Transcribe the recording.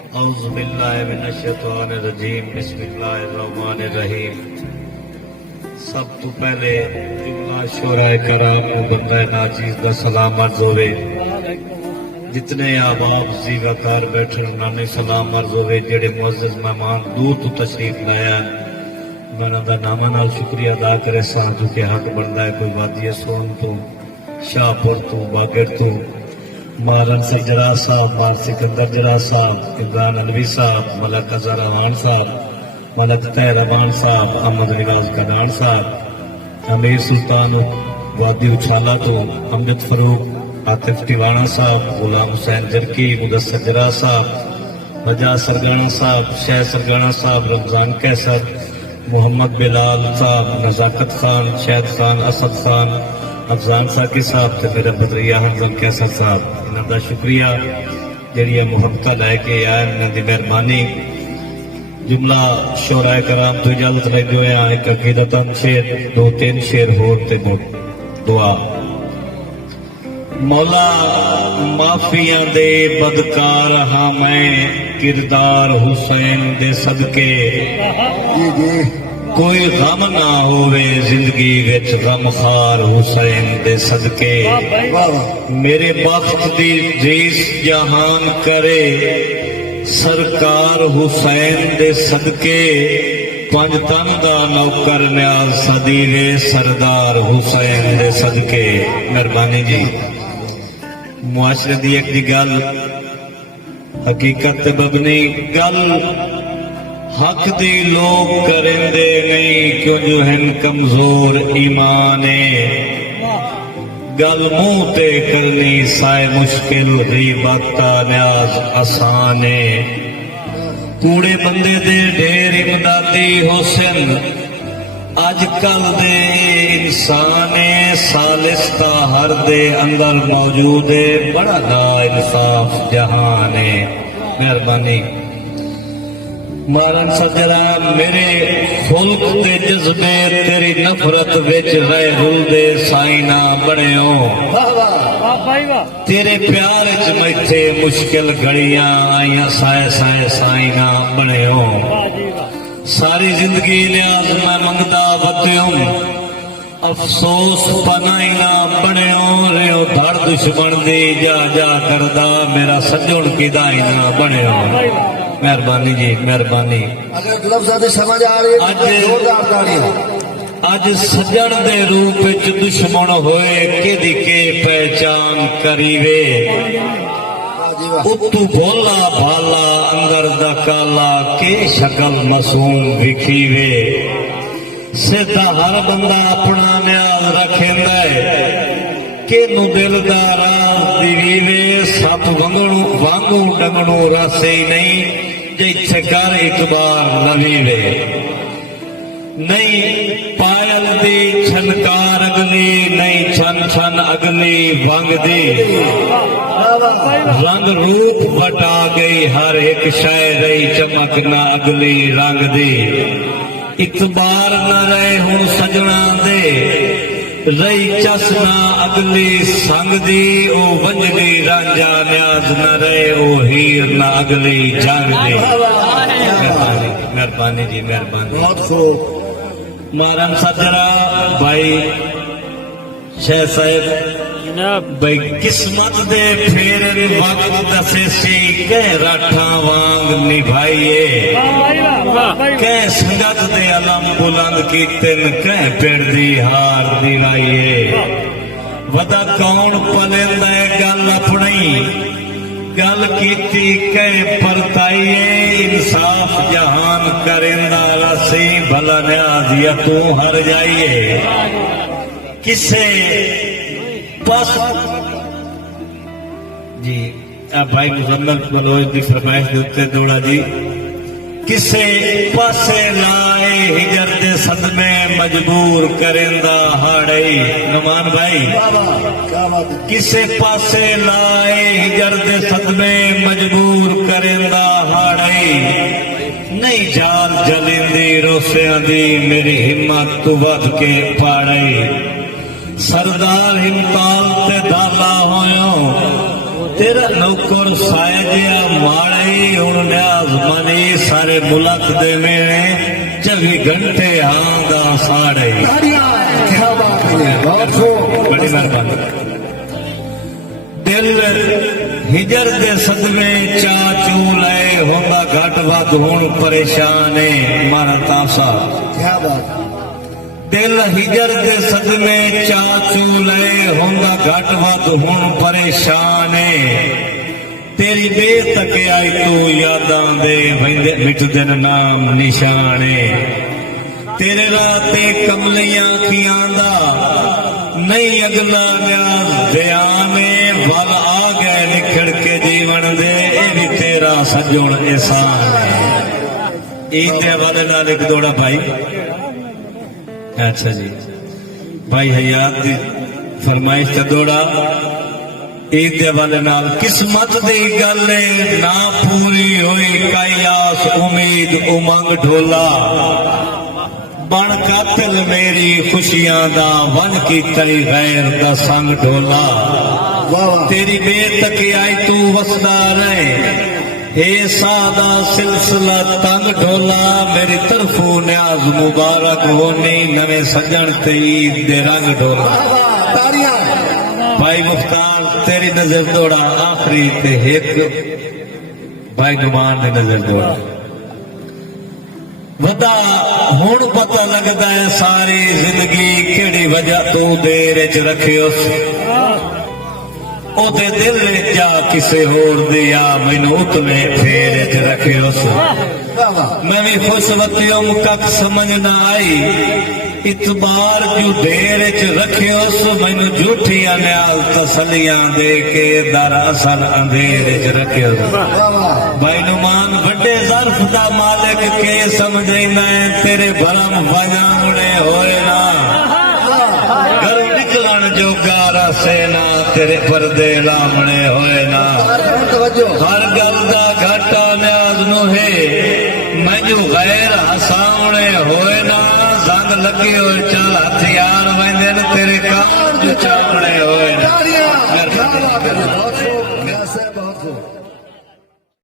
औज़ुबिल्लाहिमिनश्शैतानिर्रजीम बिस्मिल्लाहिर्रहमानिर्रहीम। सब तो पहले जुमला शोराए कराम को बंदा नाचीज का सलाम अर्ज होवे। जितने आबाब जीवाकार बैठे उन्होंने सलाम अर्ज होवे। जेड़े मुअज़्ज़ज़ मेहमान दूर तो तशरीफ लाया मैं दा नामा नाल शुक्रिया अदा करे सा जो कि हक बनता है। कोई वादी सोन तो शाहपुर तो बागेर तो मारन सजरा साहब, मार सिकंदर जरा साहब, इमरान अलवी साहब, मलक अजहर रवान साहब, मलक तैर रवान साहब, अहमद रिवाज कनान साहब, अमीर सुल्तान वादी उछाला तो अमजद फरूक, आतिफ टिवाणा साहब, गुलाम हुसैन जरकी, मुदस्सर जरा साहब, रजा सरगाना साहब, शह सरगाना साहब, रमजान कैसर, मोहम्मद बिलाल साहब, नजाकत खान, शहद खान, असद खान, अफजान साकी साहब ते मेरा बदरिया हमजन कैसर साहब। इन्हों का शुक्रिया जी मुहब्बत लैके आए, इन्हों की मेहरबानी। जुमला शोराए कराम तो इजाजत लेते हुए एक अकीदतन शेर, दो तीन शेर होर ते दुआ। मौला माफिया दे बदकार हाँ मैं, किरदार हुसैन दे सदके। कोई गम ना होवे जिंदगी विच, गमखार हुसैन दे सदके। मेरे बख्त दी रीस जहान करे, सरकार हुसैन दे सदके। पंज तन दा नौकर न्याज सदीवे, सरदार हुसैन दे सदके। मेहरबानी जी। मुआशरे दी एक दी गल हकीकत बबनी गल हक दी लोग करेंदे नहीं, क्यों जो हैं कमजोर ईमाने। गल मुंह ते करनी साए मुश्किल, गीबत न्याज आसाने। कूड़े बंदे दे ढेर इमदादी हुसन, अजकल दे इंसाने। सालिस्ता हर दे अंदर मौजूद है, बड़ा ना इंसाफ जहाने। मेहरबानी। मारन सजरा मेरे खुल्क दे जज्बे, तेरी नफरत विच रह हुलदे साइना बनियो। तेरे प्यार च मैथे मुश्किल घड़ियां आईया, साए साए साइना बनियो। सारी जिंदगी न्याज मैं मंगदा वत्यूं, अफसोस पनाइना बनियो। रियो धड़ दुश्मन दी जा जा करदा, मेरा सज्जण किदाइना बनियो। मेहरबानी जी, मेहरबानी। अगर लफ्ज़ समझ आ रही है जोरदार तालियां। अज सज्जन दे रूप विच दुश्मन होए, किदी के पहचान करीवे। उत्तू भोला भाला अंदर दा काला, के शकल मासूम विखीवे। सीधा हर बंदा अपना न्याज रखेंदा है, किनू दिल दा राज दिवीवे। सप वांगू डंगणू रासे नहीं, जिथे कर एक बार लवीवे। नहीं पायल दी छनकार अगली, नहीं छन छन अगली वंग दी। रंग रूप बटा गई हर एक शय, रही चमक न अगली रंग दी। इतबार न रहे हूं सजना दे, रही चसना अगली संग दी। ओ वंजली रांझा न्याज न रहे, ओ हीर न अगली जंग दी। मेहरबानी जी, मेहरबानी। बहुत खूब। मारन सजरा भाई शेख साहेब भाई, किस्मत दे फेरन वक्त दसे सी, के राठा वांग निभाइए। के संगत दे अलम बुलंद कीतन, के पेड़ दी हार दिवाइए। वदा कौन पलेंदा गल अपनी, गल कीती के परताइए। इंसाफ जहान करेंदा रसी, भला न्याज या तू हर जाइए। किसे पास जी अब भाई मुजम्मल बलोच की फरमाइश के उत्ते दौड़ा जी। किसे पासे लाए हिजर दे सदमे, मजबूर करेंदा हाड़ई। नुमान भाई, किसे पासे लाए हिजर दे सदमे, मजबूर करेंदा हाड़ई। नहीं जान जलिंदी रोसियां दी, मेरी हिम्मत तू वध के पाड़ई। सरदार हिमताल ते दाला होयो, तेरा नौकर सायजिया माड़े हुण न्याज मनी सारे मुल्क दे मेरे 24 घंटे हाँ दा साड़े तालियां क्या बात है बहुत खूब बड़ी मेहरबानी दिल हिजर दे सदमे चाचू लए होंदा घट वध हुण परेशान है मारा तासा क्या बात दिल हिजर दे सदमे चाचू लए होंदा घट वध हुण परेशान है तेरी बेतक आई तू यादां दे वंदे मिटदे न नाम निशाने तेरे राते कमलियां खियांदा नहीं अगला न्याज बयाने वल आ गए निखड़ के जीवन दे ए भी तेरा सजोण एहसान है ईद दे वाले नाल एक दोड़ा भाई अच्छा जी भाई हयात दी फरमाइश च दोड़ा ईद दे वाले नाल किस्मत दी गल ना पूरी होई काई आस उम्मीद उमंग ढोला बन कातिल मेरी खुशियां दा वन की तई गैर दा संग ढोला वाह वाह तेरी बेतक आई तू वसदा रहे हे सादा सिलसिला तंग ढोला मेरी तरफों न्याज मुबारक होनी नवे सजन ते ईद दे रंग ढोला वाह वाह तालियां भाई मुख्तार तेरी नजर दौड़ा आखिरी ते एक भाई नुमान ने नजर दौड़ा वदा हुण पता लगदा है सारी जिंदगी केड़ी वजह तू देर च रखियो ओदे दिल विच जा किसे होर दिया मैनू उतने फेर च रखियो वाह वाह मैं भी खुश वतियो कख समझ ना आई इतबार जो देर च रखियो मैनू झूठियां न्याल तसलियां दे के दरअसल अंधेर च रखियो वाह वाह भाई नुमान बड़े ज़र्फ दा मालिक के समझेंदा है तेरे भरम वजावणे होए ना घर निकलन जोगा रसे ना तेरे पर्दे लामणे होए ना तवज्जो हर गल दा घाटा न्याज नु है मैनू गैर हसावणे होए ना जंग लगे होए चल हाथी